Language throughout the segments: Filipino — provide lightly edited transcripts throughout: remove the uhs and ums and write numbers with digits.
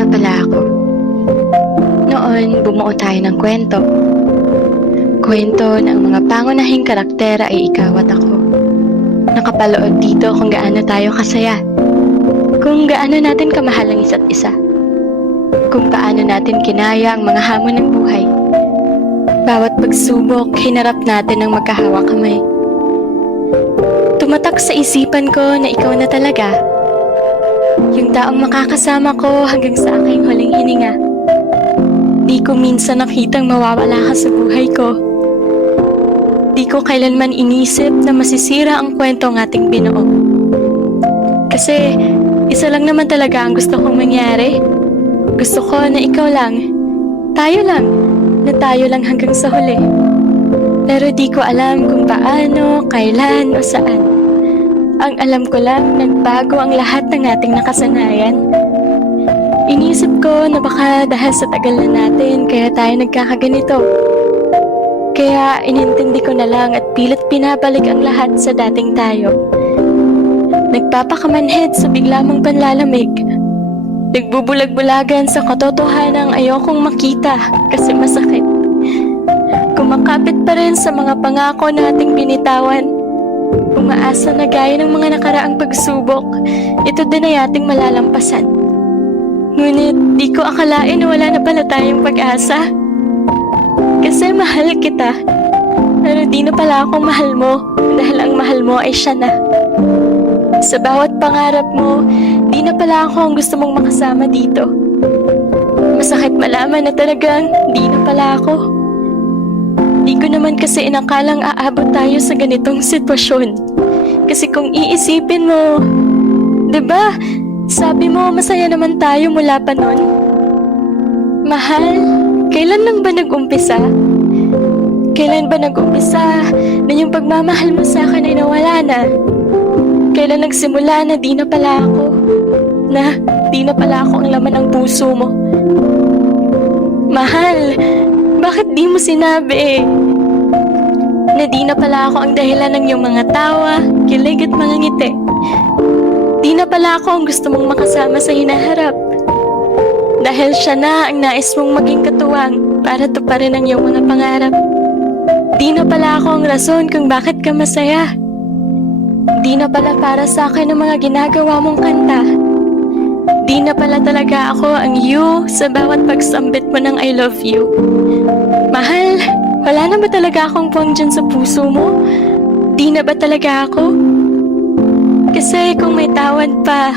na pala ako. Noon, bumuo tayo ng kwento. Kwento ng mga pangunahing karaktera ay ikaw at ako. Nakapalood dito kung gaano tayo kasaya. Kung gaano natin kamahal ang isa't isa. Kung paano natin kinaya ang mga hamon ng buhay. Bawat pagsubok, hinarap natin ng magkahawak kamay. Tumatak sa isipan ko na ikaw na talaga. Yung taong makakasama ko hanggang sa aking huling hininga. Di ko minsan nakitang mawawala ka sa buhay ko. Di ko kailanman inisip na masisira ang kwento ng ating binuo. Kasi isa lang naman talaga ang gusto kong mangyari. Gusto ko na ikaw lang, tayo lang, na tayo lang hanggang sa huli. Pero di ko alam kung paano, kailan o saan. Ang alam ko lang, nagbago ang lahat ng ating nakasanayan. Inisip ko na baka dahil sa tagal na natin, kaya tayo nagkakaganito. Kaya inintindi ko na lang at pilit pinabalik ang lahat sa dating tayo. Nagpapakamanhid sa biglamang panlalamig. Nagbubulag-bulagan sa katotohanang ayokong makita kasi masakit. Kumakapit pa rin sa mga pangako nating binitawan. Umaasa na gaya ng mga nakaraang pagsubok, ito din ay ating malalampasan. Ngunit di ko akalain na wala na pala tayong pag-asa. Kasi mahal kita, pero di na pala akong mahal mo dahil ang mahal mo ay siya na. Sa bawat pangarap mo, di na pala ako ang gusto mong makasama dito. Masakit malaman na talagang di na pala ako. Di ko naman kasi inakalang aabot tayo sa ganitong sitwasyon. Kasi kung iisipin mo, 'di ba? Sabi mo masaya naman tayo mula pa nun. Mahal, kailan lang ba nag-umpisa? Kailan ba nag-umpisa na yung pagmamahal mo sa akin ay nawala na? Kailan nagsimula na di na pala ako? Na di na pala ako ang laman ng puso mo? Mahal, bakit di mo sinabi na di na pala ako ang dahilan ng iyong mga tawa, kilig at mga ngiti? Di na pala ako ang gusto mong makasama sa hinaharap. Dahil siya na ang nais mong maging katuwang para tuparin ang iyong mga pangarap. Di na pala ako ang rason kung bakit ka masaya. Di na pala para sa akin ang mga ginagawa mong kanta. Di na pala talaga ako ang you sa bawat pagsambit mo ng I love you. Mahal, wala na ba talaga akong puwang dyan sa puso mo? Di na ba talaga ako? Kasi kung may tawad pa,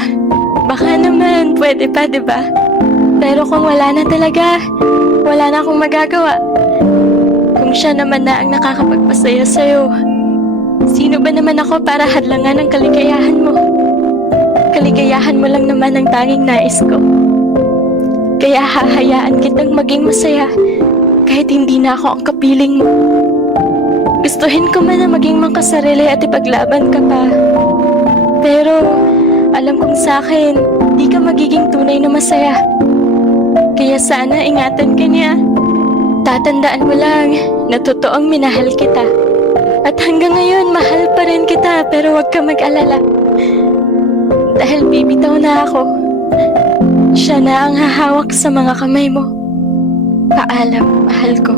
baka naman pwede pa, diba? Pero kung wala na talaga, wala na akong magagawa. Kung siya naman na ang nakakapagpasaya sa'yo, sino ba naman ako para hadlangan ang kaligayahan mo? Kaligayahan mo lang naman ang tanging nais ko. Kaya hahayaan kitang maging masaya kahit hindi na ako ang kapiling mo. Gustuhin ko man na maging makasarili at ipaglaban ka pa. Pero alam kong sa akin, di ka magiging tunay na masaya. Kaya sana ingatan ka niya. Tatandaan mo lang na totoong minahal kita. At hanggang ngayon, mahal pa rin kita, pero huwag ka mag-alala. Dahil bibitaw na ako. Siya na ang hahawak sa mga kamay mo. Paalam, mahal ko.